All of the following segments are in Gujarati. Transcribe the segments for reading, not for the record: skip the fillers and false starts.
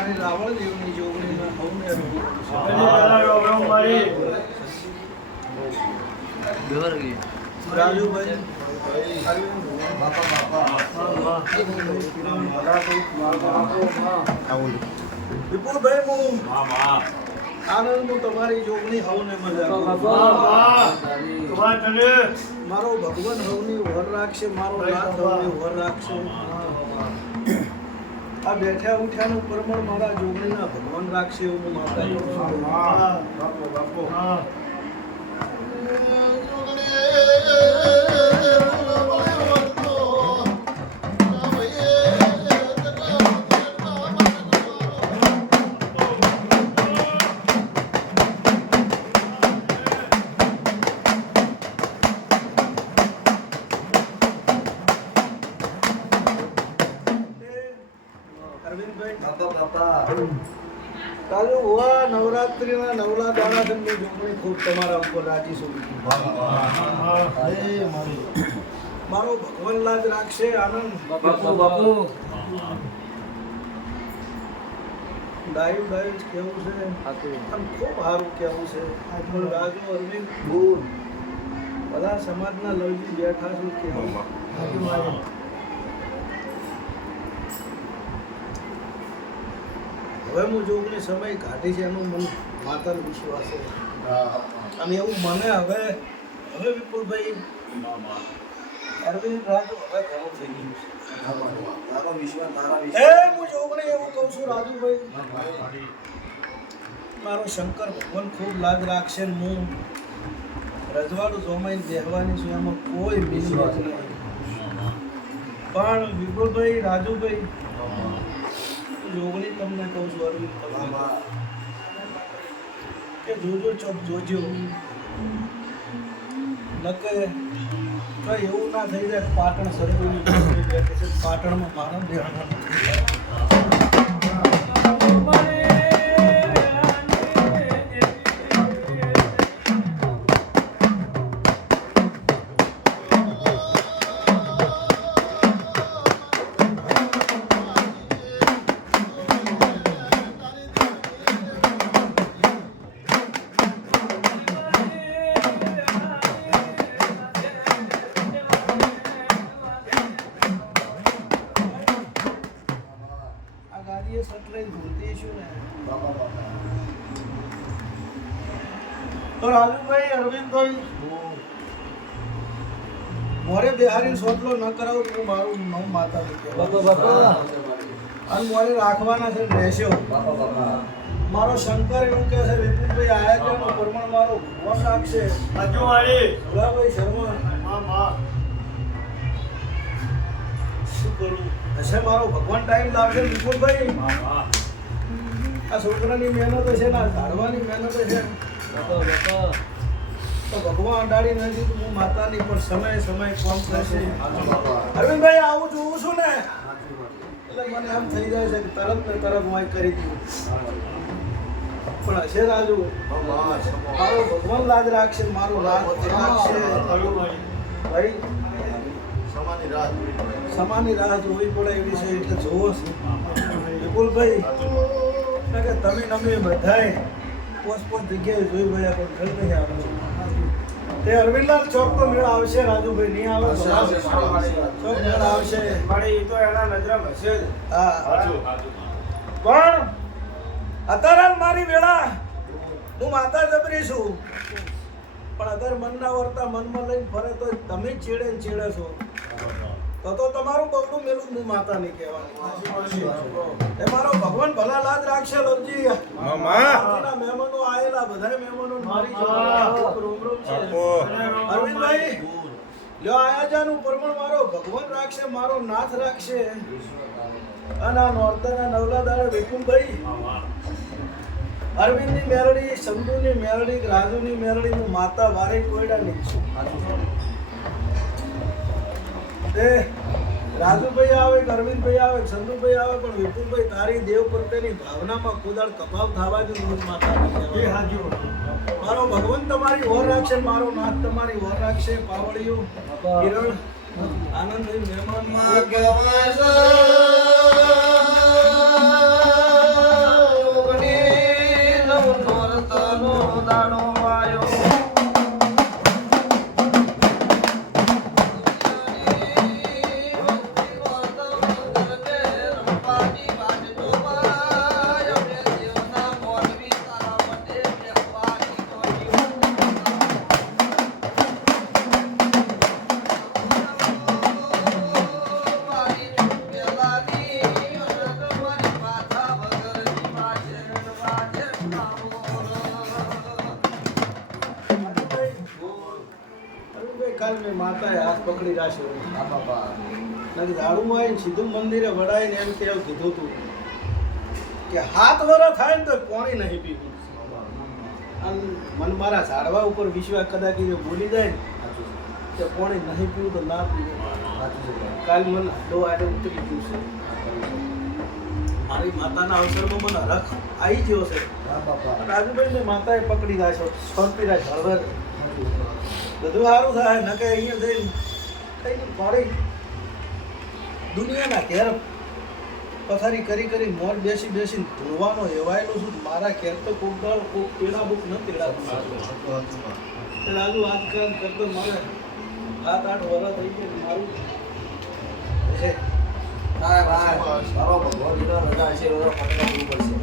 મારી રાવણ દેવની જોગણીમાં હવને રાજુભાઈ વિપુલભાઈ હું આનંદ તમારી જોગણી હવને મજા મારો ભગવાન હવની વર રાખશે, મારો નાથ હવની વર રાખશે. આ બેઠા ઉઠ્યાનું પ્રમાણ મારા જોગણીના ભગવાન રાખશે એવું માતા નવરાત્રીના નવલા દાડા તમને જોગણી ખૂબ તમારા ઉપર રાજી છું. મારો ભગવાન લાજ રાખશે. આનંદ બાપુ ડાયું ડાયું કેવું છે અને ખૂબ સારું કેવું છે. રાજુ અરવિંદ બધા સમાજના લવજી બેઠા છું કેવું. હવે હું જોગની સમય કાઢી છે એનું મને માતાનો વિશ્વાસ છે અને એવું મને હવે વિપુલભાઈ અરવિંદ રાજુ હવે ઘણું થઈ ગયું છે. તારો વિશ્વાસ હું જોગણી એવું કહું છું રાજુભાઈ, મારો શંકર ભગવાન ખૂબ લાજ રાખશે ને હું રજવાડું જોમાઈને બેહવાની છું, એમાં કોઈ વિશ્વાસ નહીં. પણ વિપુલભાઈ રાજુભાઈ જોગણી તમને કહું છું અરવિંદ કે જોજો ચોક જોજો નકે તો એવું ના થઈ જાય પાટણ સરગુની પાટણમાં માનવ દેવાના નથી. તો રાજુભાઈ અરવિંદભાઈ મોરે બિહારી સોટલો ન કરાવું તો મારું નામ માતા અને મોરે રાખવાના છે રહેશો. મારો શંકર એવું કહે છે વિપુલભાઈ આયોજન પ્રમાણ મારો ભગવાન રાખશે. ભોલાભાઈ શર્મા શું કરું હશે મારો ભગવાન ટાઈમ લાવશે વિપુલભાઈ. આ છોકરાની મહેનત છે ને ધારવાની મહેનત છે તો ભગવાન અડાડી નથી તો હું માતાની પણ સમય કોમ થશે. અરવિંદભાઈ આવું જોઉં છું ને એટલે મને એમ થઈ જાય છે કે તરત ને તરત હું કરી દઉં. પણ હશે રાજુ મારો ભગવાન લાજ રાખશે, મારું રાજ રાખશે. ભાઈ સમાની રાહ જોવી પડે એવી છે એટલે જોવો છે વિપુલભાઈ કે તમે અમે બધાએ પોત જગ્યાએ જોઈ ગયા પણ ઘર નહીં આવે. તે અરવિંદલાલ ચોક તો મેળ આવશે રાજુભાઈ, નહીં આવે ચોક મેળ આવશે તો એના નજરમાં હશે જ. પણ અત્યારે મારી વેળા હું માતા જબરી છું પણ અત્યારે મનના વર્તા મનમાં લઈને ફરે તો તમે ચીડે ને ચીડે છો તો તમારું બગડું મેલું હું માતા નહીં કહેવાનું. એ મારો ભગવાન ભલા લાજ રાખશે. લવજી મહેમાનો આયેલા બધા મહેમાનો મારી અરવિંદભાઈ લ્યો આયાજાનું પ્રમાણ મારો ભગવાન રાખશે, મારો નાથ રાખશે. અને આ નોરતાના નવલા દાડે વિપુલભાઈ અરવિંદની મેરડી, શંભુની મેરડી, રાજુની મેરડી હું માતા વારે કોયડા નહીં છું. રાજુભાઈ આવે કે અરવિંદભાઈ આવે કે સંધુભાઈ આવે પણ વિપુલભાઈ તારી દેવ પ્રત્યેની ભાવનામાં કોદાળ કપાવ થવા જ માતા. મારો ભગવાન તમારી વર રાખશે, મારો નાથ તમારી વર રાખશે. પાવળીઓ કિરણ આનંદભાઈ મહેમાનમાં ભાઈ માતાએ હાથ પકડી રાખ્યો. હા બાપા. નથી ઝાડું આવીને સીધું મંદિરે વડાઈને એમ કે એવું કીધું હતું કે 7 વર્ષ થાય ને તો પાણી નહીં પીવું. અને મન મારા ઝાડવા ઉપર વિશ્વાસ કદાચ એ ભૂલી જાય ને કે પાણી નહીં પીવું તો ના પીવું. કાલ મને ડો આડે ઉતરી ગયું છે. મારી માતાના અવસરમાં મને રખ આવી ગયો છે. હા બાપા. રાજુભાઈને માતાએ પકડી રાખ્યો. સોનપીરા ઝાડવા બધું સારું થાય ન કે અહીંયા જઈને કઈ મારી દુનિયાના ઘેર પથારી કરી કરી મોર બેસી બેસીને ધૂણવાનો એવાયેલો છું. મારા ઘેર તો કોક દાળ કોક પેડા બુક ન તેડાતું. રાજુ આજકાલ કરતો મારે 7-8 વર્ષ થઈ ગયા મારું છે. હા ભાઈ. બાબા ભગવાનનો રજા છે એનો પકડવું પડશે.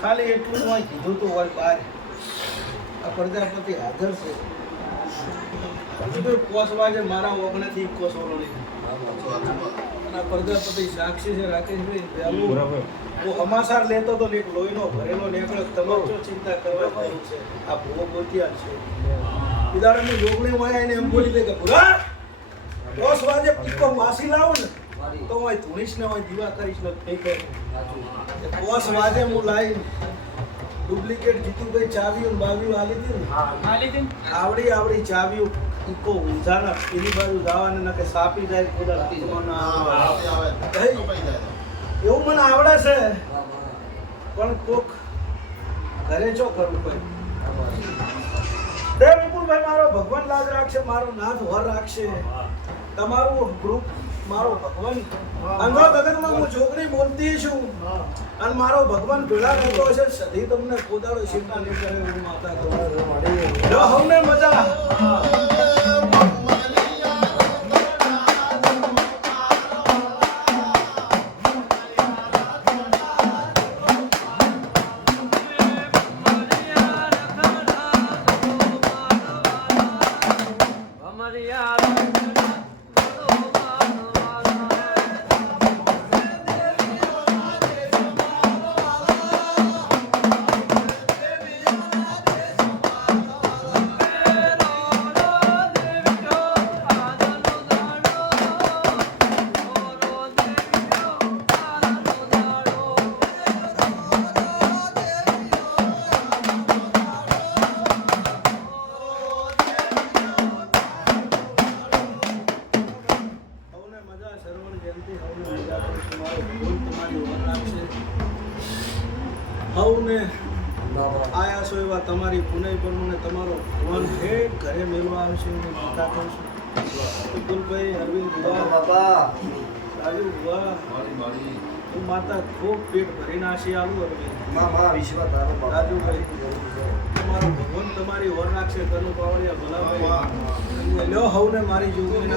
ખાલી એટલું જ કીધું તો હોય બહાર આ પ્રજાપતિ હાજર છે. હજુ કોસ વાગે મારા ઓગણેથી કોસોરો અને પ્રજાપતિ સાક્ષી છે રાકેશભાઈ. હું હમાસાર લેતો તો એક લોહીનો ભરેલો નીકળ્યો. તમારો ચિંતા કરવા જેવું છે. આ ભૂવો ગોતિયા છે. બિદાડાની જોગણી માં એને એમ બોલી દે કે ભૂરા કોસ વાગે પીકો વાસી લાવો ને તો હું ધૂણીશ ને હું દીવા કરીશ ને થઈ ગયો. કોસ વાજે હું લાવી ડુપ્લિકેટ જીતુભાઈ ચાવીઓ બાવીઓ આલી હતી ને આવડી ચાવીઓ ઈકો ઊંઝાના પેલી બાજુ જવાને ના કે સાપી જાય ખોદા એવું મને આવડે છે. પણ કોક ઘરે ચો કરવું પડે. દે વિપુલભાઈ મારો ભગવાન લાજ રાખશે, મારો નાથ વર રાખશે. તમારું ગ્રુપ મારો ભગવાન અંગો જગતમાં હું છોકરી બોલતી છું અને મારો ભગવાન ભેળા રહેતો હશે. સધી તમને કોદાળો શીખા નહીં કરે હું માતા કહું. જો હમને મજા હવને આયા છો એવા તમારી પુનઃ પ્રમાણે તમારો ભગવાન હે ઘરે મેળવા આવશે હું પિતા કહું છું. વિપુલભાઈ, અરવિંદ બુવા, બાપા. રાજુ બુવા, હું માતા ખૂબ પેટ ભરીને આશી આવું. અરવિંદ વિશ્વાસ તારો બાપા. રાજુભાઈ, તમારો ભગવાન તમારી ઓર રાખશે. તનુ પાવડિયા ભલાભાઈ લ્યો હવને મારી જોગણી